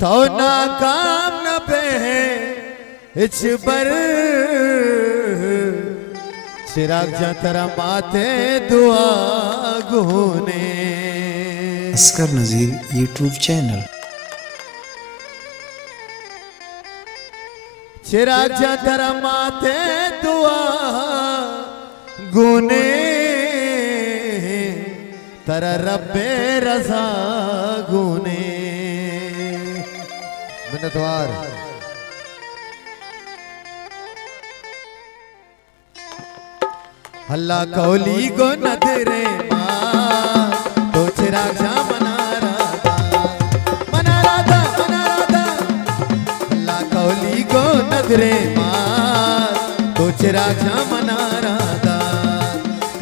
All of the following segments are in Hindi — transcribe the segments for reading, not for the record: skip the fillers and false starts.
तो नाकाम न पे इच पर चिराग जा तेरा माथे दुआ गुने। अस्कर नज़ीर यूट्यूब चैनल। चिराग जा तेरा माथे दुआ गुने तेरा रब्बे रज़ा गुने। मिन्नतवार हल्ला कौली गो नदरे माँ तो चिराग जा मना राधा हल्ला कौली गो नदरे माँ तो चिराग जा मना राधा।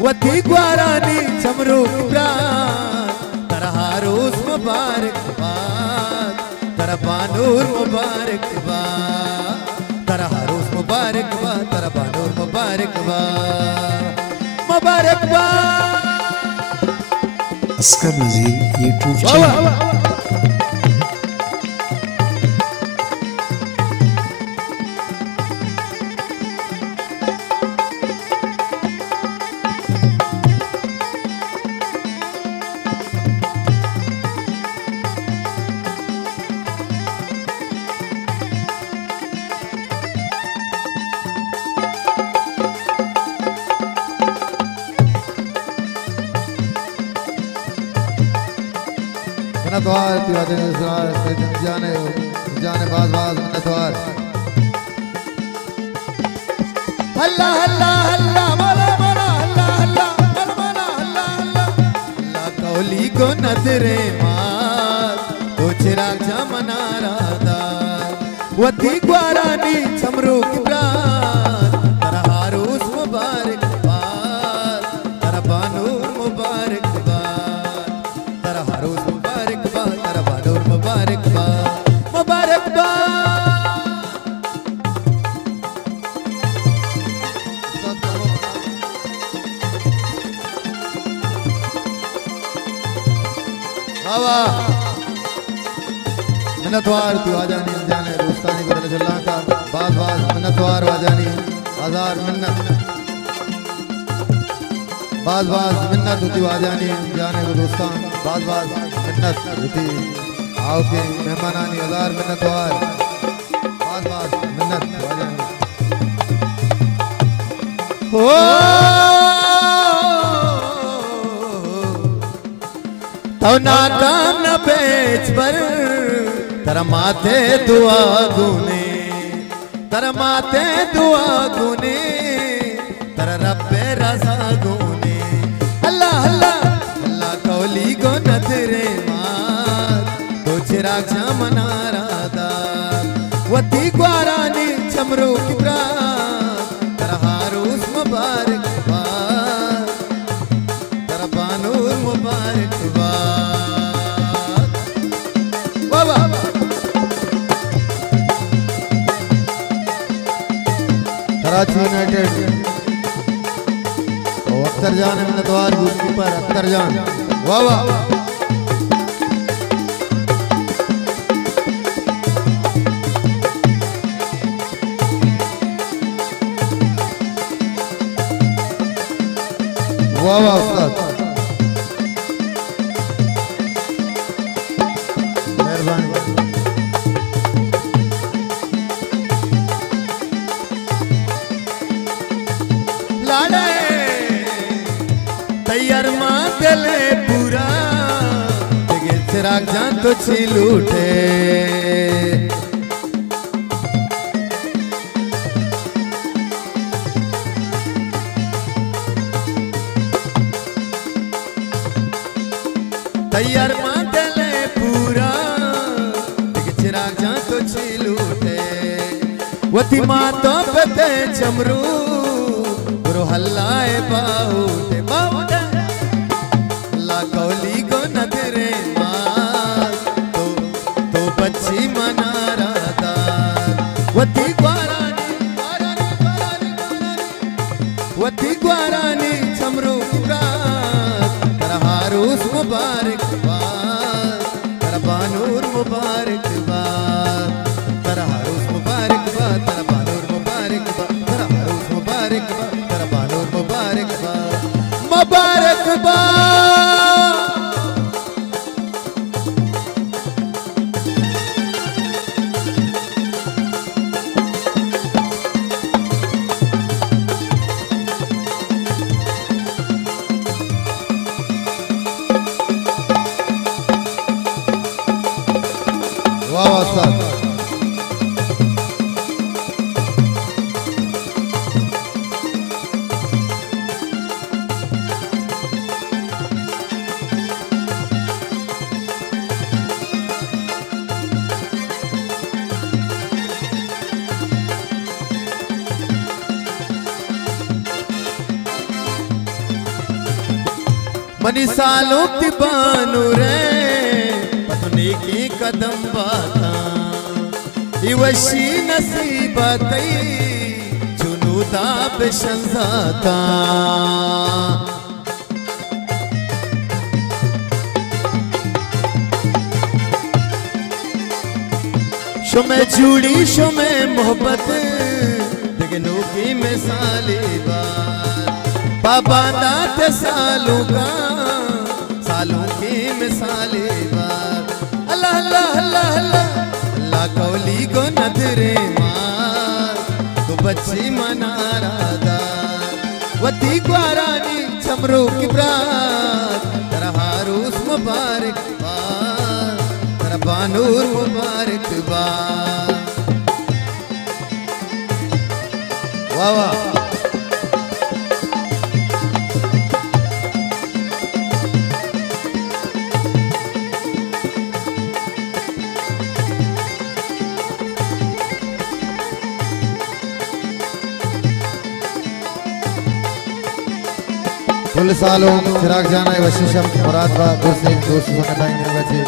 वती ग्वारानी चमरू प्राण तेरा हारूस मुबारक बाद तेरा बानूर मुबारक बाद तेरा हारूस मुबारक बाद तेरा बानूर मुबारक बाद मुबारक बाद। अस्कर नज़ीर यूट्यूब चैनल। मिन्नतवार जाने जाने बाज बाज मिन्नतवार हल्ला हल्ला हल्ला माला माला हल्ला हल्ला माला माला हल्ला हल्ला हल्ला कौली को नजरे मार तो चिराग जा मना राधा। वती ग्वारानी चमरू की प्राण तेरा हारूस मुबारक बाद तेरा बानूर मुबारक बाद तेरा हारूस मुबारक बाद तेरा बानूर मुबारक बाद मुबारक बाद। बाबा मिन्नतवार तू आजानी जाने दोस्तानी बदल चला का बाज बाज मिन्नतवार आजानी हजार मिन्नत बाज बाज मिन्नत होती आजानी जाने को दोस्तान बाज बाज मिन्नत होती आओ के मेहमानानी हजार मिन्नतवार बाज बाज मिन्नत आजानी हो तो नाकाम न पेच पर तेरा माथे दुआ गुने तेरा माथे दुआ गुने तेरा रब्बे रज़ा गुने। अल्लाह अल्लाह अल्लाह कौली गो नदरे मार तो चिराग जा मना राधा। वती ग्वारानी चमरू की प्राण तेरा हारूस मुबारक बाद तेरा बानूर मुबारक बाद। बाबा कराची यूनाइटेड अख्तर जान मिन्नतवार गोलकीपर अख्तर जान वाह वाह वाह वाह उस्ताद मेहरबानी। लाडे तैयार मां गले पूरा जगे चिराग जान तो छील उठे। तैयार मां गले पूरा जगे चिराग जान तो छील उठे। वती मां तो पते चमरू हल्लाए बाउटे बाउटे हल्ला कौली को नदरे मार तो बच्ची मना राधा। वती ग्वारानी वती ग्वारानी चमरू प्रात तेरा हारूस मुबारक बाद तेरा बानूर मुबारक बाद वाह वाह उस्ताद। मनी सालों की बानू रे पत्नी की कदम बाता इवशी नसीबतई चुनुदा बेशंजाता शुमे जुड़ी शुमे मोहब्बत दिगनों की मिसाली बाबा नाथ सालों का सालों की मिसाले बात अल्लाह अल्लाह अल्लाह अल्लाह अल्लाह कौली को नजरे मार तो बच्ची मना राधा वती ग्वारानी चमरो की ब्रात तेरा हारूस मुबारक बात तेरा बानूर मुबारक बात वाह वाह। कुल सालों चिराग जाना है वशिशम मुराद बा दूसरे दोस्त संगताई ने बचे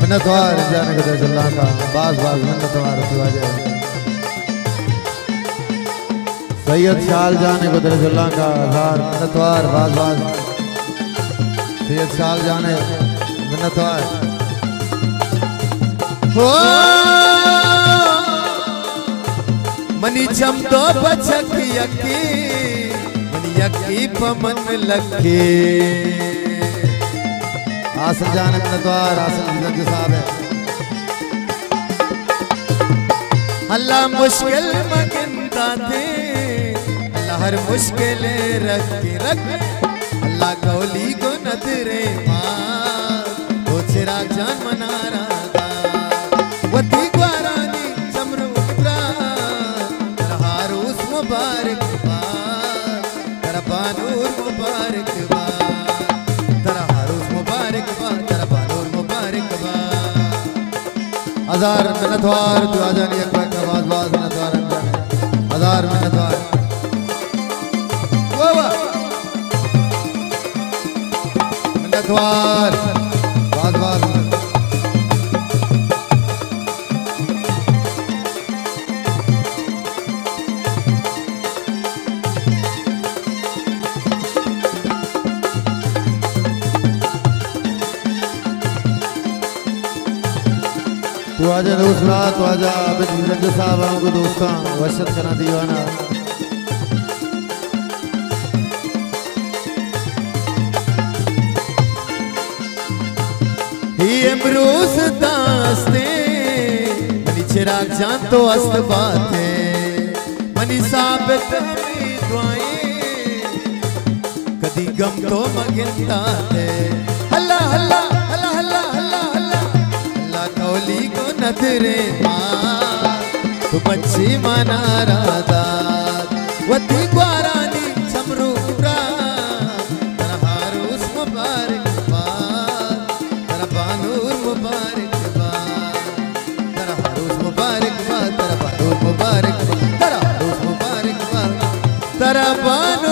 मिन्नतवार जाने को अल्लाह का बाज बाज मिन्नतवार सिवाजे सैयद शाल जाने को अल्लाह का हजार मिन्नतवार बाज बाज सैयद शाल जाने मिन्नतवार हो मनी जम दो बचक यकी मनी यकी पमन लखे आसल जानक नद्वार आसल जज साहब है अल्लाह मुश्किल मगिंदा थे अल्लाह हर मुश्किल रख अल्लाह कौली को नजरे मार तो चिराग जान मना रहा वती ग्वारानी चमरू मुबारक बात तेरा बानूर मुबारक बात तेरा हारूस मुबारक बात तेरा बानूर मुबारक बात हजार मिन्नतवार तू आजानी अकबर का बाज बाज मिन्नतवार हजार मिन्नतवार वाह वाह मिन्नतवार बाज बाज तो आजा दूसरा तो आजा अबिद साहब को दोस्तां वशत करना दीवाना ही अमरोज दास्ते मनी चिराग जान तो अस्त बात है मनी साबित हमें दुआएं कदी गम तो मगिंदा है अल्लाह अल्लाह अल्लाह अल्लाह अल्लाह अल्लाह कौली को नजरे मार तो बच्ची मना राधा वती ग्वारानी चमरू तेरा हारूस मुबारक बात तेरा बानूर मुबारक बात तेरा हारूस मुबारक बात तेरा बानूर मुबारक बात तेरा हारूस मुबारक बात तेरा बानूर